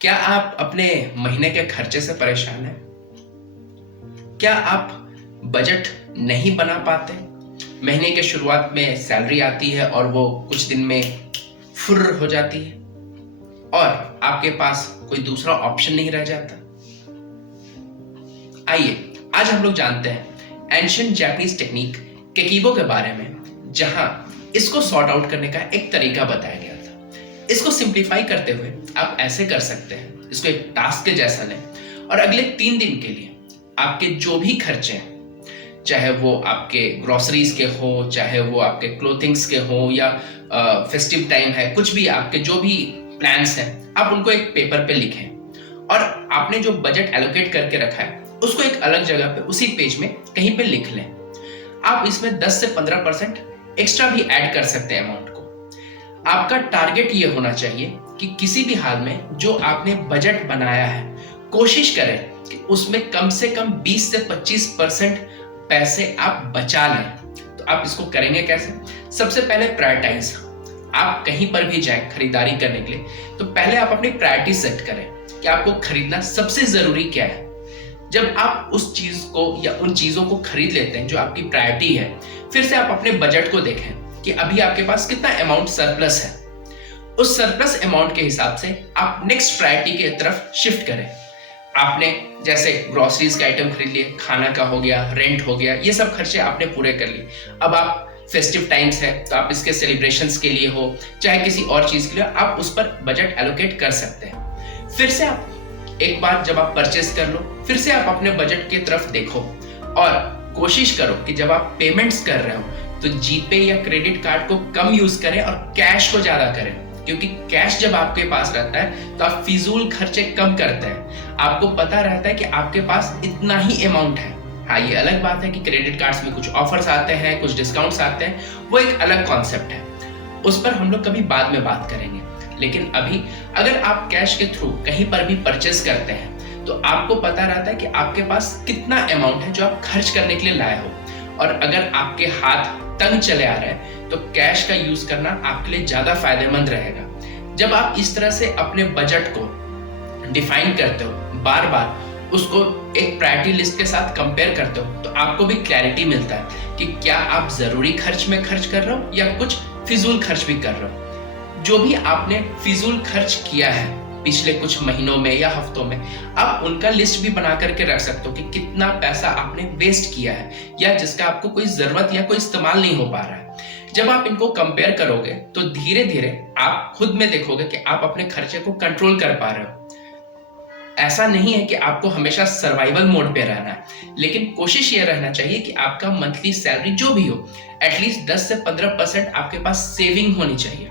क्या आप अपने महीने के खर्चे से परेशान हैं? क्या आप बजट नहीं बना पाते? महीने के शुरुआत में सैलरी आती है और वो कुछ दिन में फुर्र हो जाती है और आपके पास कोई दूसरा ऑप्शन नहीं रह जाता। आइए आज हम लोग जानते हैं एंशिएंट जापानीज टेक्निक केकीबो के बारे में, जहां इसको सॉर्ट आउट करने का एक तरीका बताया गया था। इसको सिंप्लीफाई करते हुए आप ऐसे कर सकते हैं, इसको एक टास्क के जैसा लें और अगले 3 दिन के लिए आपके जो भी खर्चे हैं, चाहे वो आपके ग्रोसरीज के हो, चाहे वो आपके क्लोथिंग्स के हो या फेस्टिव टाइम है, कुछ भी आपके जो भी प्लान्स हैं, आप उनको एक पेपर पे लिखें और आपने जो बजट एलोकेट करके रखा है उसको एक अलग जगह पे उसी पेज में कहीं पे लिख लें। आप इसमें 10 से 15% एक्स्ट्रा भी ऐड कर सकते हैं अमाउंट को। आपका टारगेट ये होना चाहिए कि किसी भी हाल में जो आपने बजट बनाया है, कोशिश करें कि उसमें कम से कम 20 से 25% पैसे आप बचा लें। तो आप इसको करेंगे कैसे? सबसे पहले प्रायोरिटाइज। आप कहीं पर भी जाएं खरीदारी करने के लिए तो पहले आप अपनी प्रायोरिटी सेट करें कि आपको खरीदना सबसे जरूरी क्या है। जब आप उस चीज को या उन चीजों को खरीद लेते हैं जो आपकी प्रायोरिटी है, फिर से आप अपने बजट को देखें कि अभी आपके पास कितना अमाउंट सरप्लस है। उस सरप्लस अमाउंट के हिसाब से आप नेक्स्ट प्रायोरिटी की तरफ शिफ्ट करें। आपने जैसे ग्रोसरीज का आइटम खरीद लिए, खाना का हो गया, रेंट हो गया, ये सब खर्चे आपने पूरे कर लिए। अब आप फेस्टिव टाइम्स है तो आप इसके सेलिब्रेशंस के लिए हो, चाहे किसी और चीज के लिए, आप उस पर बजट एलोकेट कर सकते हैं। फिर से आप एक बार जब आप परचेस कर लो, फिर से आप अपने बजट की तरफ देखो और कोशिश करो कि जब आप पेमेंट्स कर रहे हो तो जीपे या क्रेडिट कार्ड को कम यूज करें और कैश को ज्यादा करें, क्योंकि कैश जब आपके पास रहता है तो आप फिजूल खर्चे कम करते हैं। आपको पता रहता है कि आपके पास इतना ही अमाउंट है। हाँ, ये अलग बात है कि क्रेडिट कार्ड्स में कुछ ऑफर्स आते हैं, कुछ डिस्काउंट्स आते हैं, वो एक अलग कॉन्सेप्ट है, उस पर हम लोग कभी बाद में बात करेंगे। लेकिन अभी अगर आप कैश के थ्रू कहीं पर भी परचेस करते हैं तो आपको पता रहता है कि आपके पास कितना अमाउंट है जो आप खर्च करने के लिए लाए हो। और अगर आपके हाथ तंग चले आ रहे हैं तो कैश का यूज करना आपके लिए ज्यादा फायदेमंद रहेगा। जब आप इस तरह से अपने बजट को डिफाइन करते हो, बार बार उसको एक प्रायोरिटी लिस्ट के साथ कंपेयर करते हो, तो आपको भी क्लैरिटी मिलता है कि क्या आप जरूरी खर्च में खर्च कर रहे हो या कुछ फिजूल खर्च भी कर रहे हो। जो भी आपने फिजूल खर्च किया है पिछले कुछ महीनों में या हफ्तों में, आप उनका लिस्ट भी बना करके रख सकते हो कि कितना पैसा आपने वेस्ट किया है या जिसका आपको कोई जरूरत या कोई इस्तेमाल नहीं हो पा रहा है। जब आप इनको कंपेयर करोगे तो धीरे धीरे आप खुद में देखोगे कि आप अपने खर्चे को कंट्रोल कर पा रहे हो। ऐसा नहीं है कि आपको हमेशा सर्वाइवल मोड पे रहना है, लेकिन कोशिश ये रहना चाहिए कि आपका मंथली सैलरी जो भी हो, एटलीस्ट 10 से 15% आपके पास सेविंग होनी चाहिए।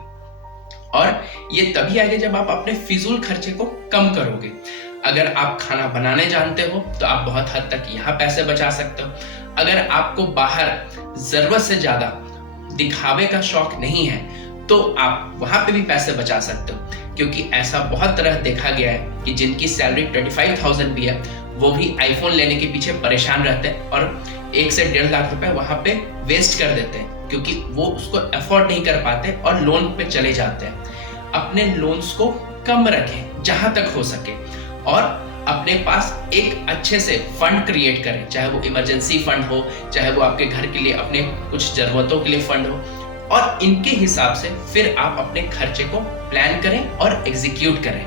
और ये तभी आएगा जब आप अपने फिजूल खर्चे को कम करोगे। अगर आप खाना बनाने जानते हो तो आप बहुत हद तक यहाँ पैसे बचा सकते हो। अगर आपको बाहर जरूरत से ज्यादा दिखावे का शौक नहीं है तो आप वहां पे भी पैसे बचा सकते हो, क्योंकि ऐसा बहुत तरह देखा गया है कि जिनकी सैलरी 25,000 भी है वो भी आईफोन लेने के पीछे परेशान रहते हैं और 1 से 1.5 लाख रुपए वहां पे वेस्ट कर देते हैं, क्योंकि वो उसको अफोर्ड नहीं कर पाते और लोन पे चले जाते हैं। अपने लोन्स को कम रखें जहां तक हो सके और अपने पास एक अच्छे से फंड क्रिएट करें, चाहे वो इमरजेंसी फंड हो, चाहे वो आपके घर के लिए अपने कुछ जरूरतों के लिए फंड हो, और इनके हिसाब से फिर आप अपने खर्चे को प्लान करें और एग्जीक्यूट करें।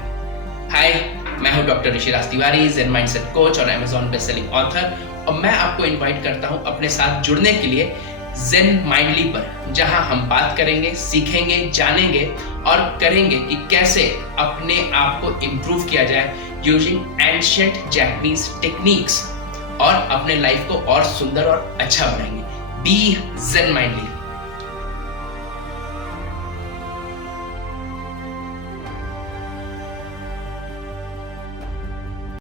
हाय, मैं हूं doctor Rishiraj Tiwari, Zen mindset coach और अमेज़न बेस्ट सेलिंग ऑथर, और मैं आपको इनवाइट करता हूं अपने साथ जुड़ने के लिए ज़ेन माइंडली पर, जहां हम बात करेंगे, सीखेंगे, जानेंगे और करेंगे कि कैसे अपने आप को इम्प्रूव किया जाए यूजिंग एंशिएंट जापानीज टेक्निक्स, और अपने लाइफ को और सुंदर और अच्छा बनाएंगे। Be Zen माइंडली।